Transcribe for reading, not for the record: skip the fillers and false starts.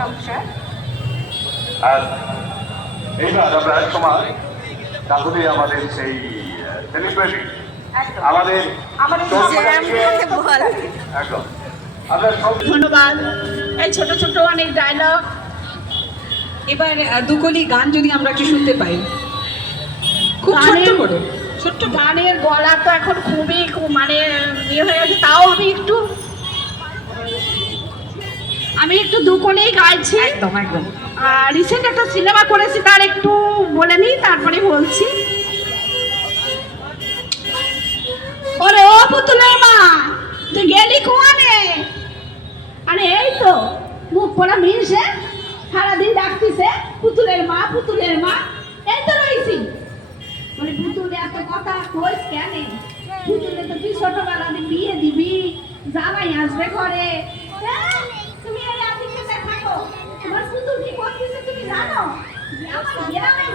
নমস্কার। আর এইবার আমরা এক সময় তাহলে আমাদের সেই সেলিব্রিটি একদম আমাদের আমাদের একদম আমরা সব ধন্যবাদ। এই ছোট ছোট অনেক ডায়লগ। এবার দুকলি গান যদি আমরা একটু শুনতে পাই, খুব ছোট্ট করে। ছোট্ট গানের গলা তো এখন মানে ইয়ে হয়ে গেছে, তাও আমি একটু দুকলেই গাইছি। একদম একদম। রিসেন্ট একটা সিনেমা করেছি, তার একটু বলে নিই তারপরে বলছি। ওরে ও পুতুলের মা, তুই গেলি কোয়ানে? আরে এই তো মুখ পড়া মিলছে, সারাদিন ডাকতিছে পুতুলের মা পুতুলের মা। এই তো রয়েছি। মানে পুতুলে এত কথা কইস কেন? পুতুলে তো তুই ছোটবেলাতে বিয়ে দিবি, জামাই আসবে ঘরে। তুমি এই আদিকে থাকো, তোমার পুতুল কি করতেছে তুমি জানো? আমার গ্রামের